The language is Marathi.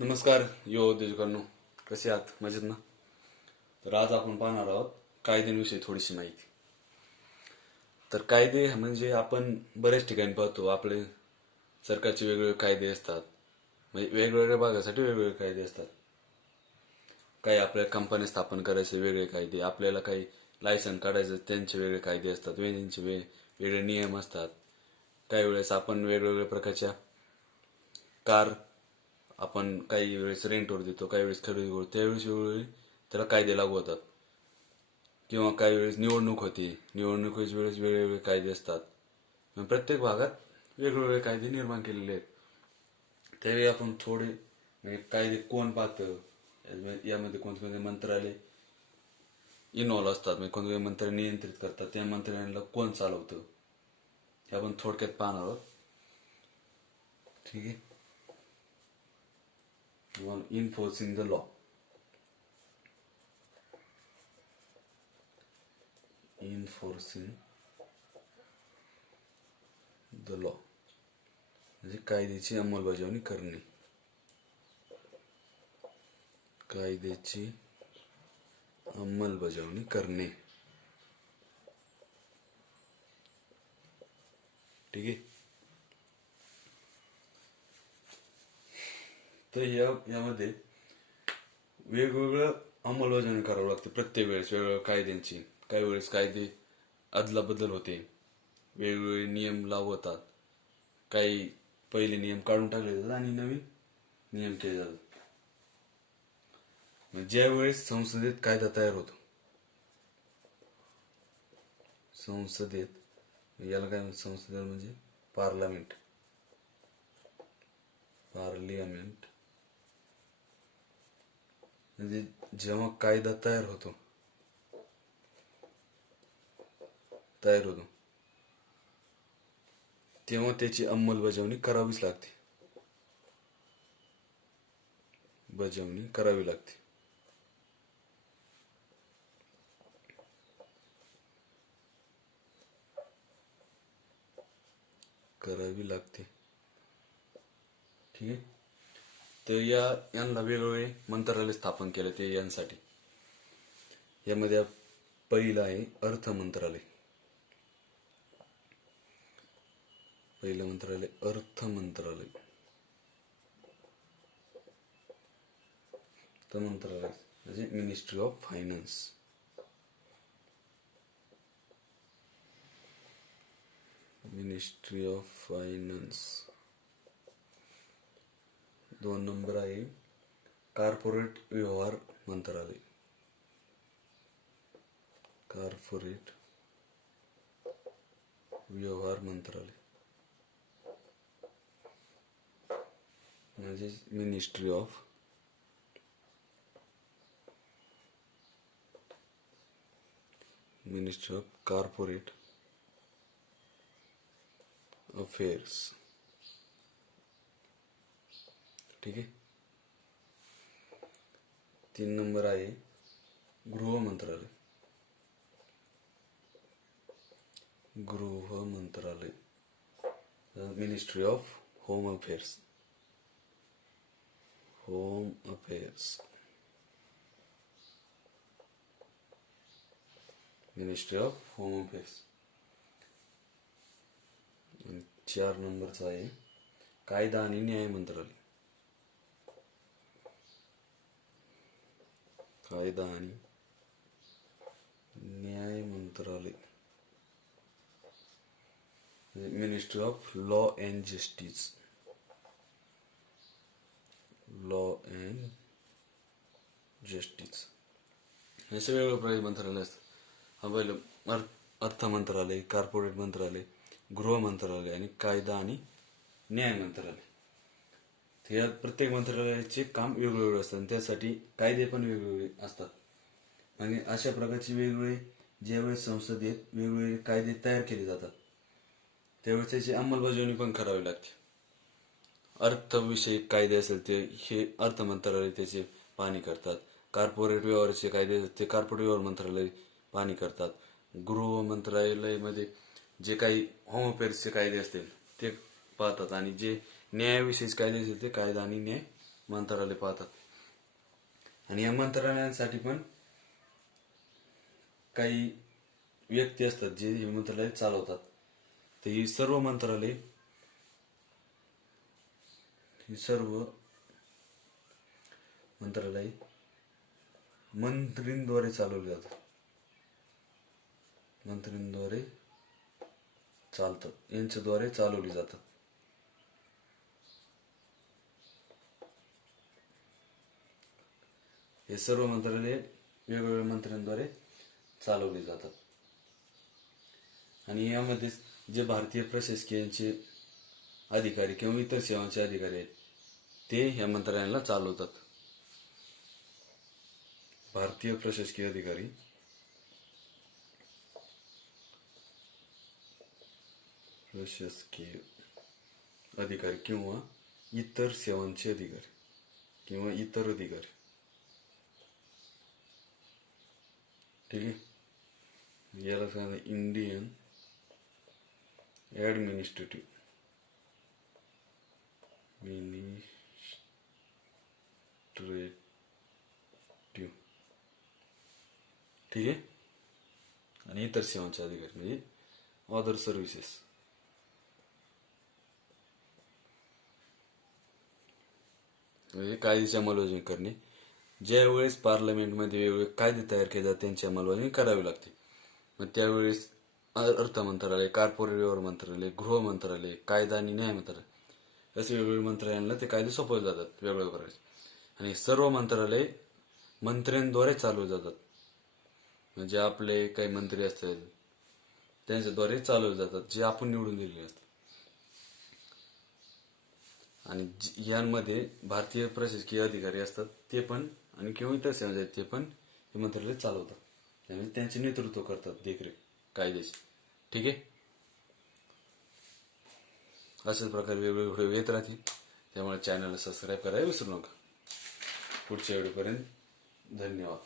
नमस्कार यो देशकर्नो, कसे आहात? मजेत ना? तर आज आपण पाहणार आहोत कायद्यांविषयी थोडीशी माहिती. तर कायदे म्हणजे आपण बऱ्याच ठिकाणी पाहतो, आपले सरकारचे वेगवेगळे कायदे असतात. म्हणजे वेगवेगळ्या भागासाठी वेगवेगळे कायदे असतात. काही आपल्या कंपन्या स्थापन करायचे वेगळे कायदे, आपल्याला काही लायसन काढायचं त्यांचे वेगळे कायदे असतात, त्यांचे वेगळे नियम असतात. काही वेळेस आपण वेगवेगळ्या प्रकारच्या कार आपण काही वेळेस रेंटवर देतो, काही वेळेस खरेदी करतो, त्यावेळेस वेगवेगळे त्याला कायदे लागू होतात. किंवा काही वेळेस निवडणूक होती, निवडणुकीच्या वेळेस वेगवेगळे कायदे असतात. प्रत्येक भागात वेगवेगळे कायदे निर्माण केलेले आहेत. त्यावेळी आपण थोडे म्हणजे कायदे कोण पाहतं, यामध्ये कोणते मंत्रालय इन्व्हॉल्व असतात, म्हणजे कोणते मंत्रालय नियंत्रित करतात, त्या मंत्र्यांना कोण चालवतं हे आपण थोडक्यात पाहणार आहोत. ठीक आहे. Enforcing the law. Enforcing the law म्हणजे कायद्याची अंमलबजावणी करणे. कायद्याची अंमलबजावणी करणे. ठीक आहे. तर यामध्ये वेगवेगळं अंमलबजावणी करावं लागते प्रत्येक वेळेस वेगवेगळ्या कायद्यांची. काही वेळेस कायदे अदलाबदल होते, वेगवेगळे नियम लागू होतात, काही पहिले नियम काढून टाकले जातात आणि नवीन नियम केले जातात. ज्या वेळेस संसदेत कायदा तयार होतो, संसदेत याला काय म्हणतात, संसदेत म्हणजे पार्लमेंट. पार्लियामेंट म्हणजे जेव्हा कायदा तयार होतो तेव्हा त्याची अंमलबजावणी करावीच लागते. करावी लागते. ठीक आहे. तर यांना वेगवेगळे मंत्रालय स्थापन केले ते यांसाठी. यामध्ये पहिलं आहे अर्थ मंत्रालय. पहिलं मंत्रालय अर्थ मंत्रालय. मंत्रालय म्हणजे ministry of finance. Ministry of finance. 2 number आहे कॉर्पोरेट व्यवहार मंत्रालय. कॉर्पोरेट व्यवहार मंत्रालय म्हणजे मिनिस्ट्री ऑफ कॉर्पोरेट अफेअर्स. ठीक आहे. 3 नंबर आहे गृह मंत्रालय. गृह मंत्रालय ministry of home affairs. Ministry of home affairs. 4 नंबरचा आहे कायदा आणि न्याय मंत्रालय. कायदा आणि न्याय मंत्रालय ministry of law and justice. हे सगळे वेगवेगळे मंत्रालय असतात. पहिलं अर्थ मंत्रालय, कॉर्पोरेट मंत्रालय, गृह मंत्रालय आणि कायदा आणि न्याय मंत्रालय. या प्रत्येक मंत्रालयाचे काम वेगवेगळे असतात आणि त्यासाठी कायदे पण वेगवेगळे असतात. आणि अशा प्रकारचे वेगवेगळे ज्यावेळेस संसदेत वेगवेगळे कायदे तयार केले जातात त्यावेळेस त्याची अंमलबजावणी पण करावी लागते. अर्थविषयक कायदे असेल ते हे अर्थ मंत्रालय त्याचे पाहणी करतात. कॉर्पोरेट व्यवहाराचे कायदे ते कॉर्पोरेट व्यवहार मंत्रालय पाहणी करतात. गृह मंत्रालयामध्ये जे काही होम अफेअर्सचे कायदे असतील ते पाहतात आणि जे न्यायाविषयीचे कायदे असतील ते कायदा आणि न्याय मंत्रालय पाहतात. आणि या मंत्रालयांसाठी पण काही व्यक्ती असतात जे हे मंत्रालय चालवतात. तर ही सर्व मंत्रालय मंत्रींद्वारे चालवली जातात. मंत्रींद्वारे चालतात, यांच्याद्वारे चालवली जातात. हे सर्व मंत्रालय वेगवेगळ्या मंत्र्यांद्वारे चालवली जातात. आणि यामध्ये जे भारतीय प्रशासकीयांचे अधिकारी किंवा इतर सेवांचे अधिकारी आहेत ते ह्या मंत्रालयाला चालवतात. भारतीय प्रशासकीय अधिकारी किंवा इतर सेवांचे अधिकारी किंवा इतर अधिकारी. ठीक आहे. याला सांगा इंडियन ॲडमिनिस्ट्रेटिव्ह ठीक आहे. आणि इतर सेवांचे अधिकारी म्हणजे अदर सर्व्हिसेस. म्हणजे कायद्याची अंमलबजावणी करणे. ज्यावेळेस पार्लमेंटमध्ये वेगवेगळे कायदे तयार केले जातात त्यांची अंमलबजावणी करावी लागते. मग त्यावेळेस अर्थ मंत्रालय, कॉर्पोरेट व्यवहार मंत्रालय, गृह मंत्रालय, कायदा आणि न्याय मंत्रालय असे वेगवेगळ्या मंत्रालयांना ते कायदे सोपवले जातात वेगवेगळ्या प्रकारचे. आणि सर्व मंत्रालय मंत्र्यांद्वारे चालवले जातात. म्हणजे आपले काही मंत्री असतील त्यांच्याद्वारे चालवले जातात, जे आपण निवडून दिलेले असतात. आणि यांमध्ये भारतीय प्रशासकीय अधिकारी असतात ते पण आणि किंवा इतर सेवा आहेत ते पण हे मंत्रालय चालवतात. त्यामुळे त्यांचे नेतृत्व करतात, देखरेख कायद्याची. ठीक आहे. अशाच प्रकारे वेगवेगळे व्हिडिओ येत राहतील. त्यामुळे चॅनलला सबस्क्राईब करायला विसरू नका. पुढच्या व्हिडिओपर्यंत धन्यवाद.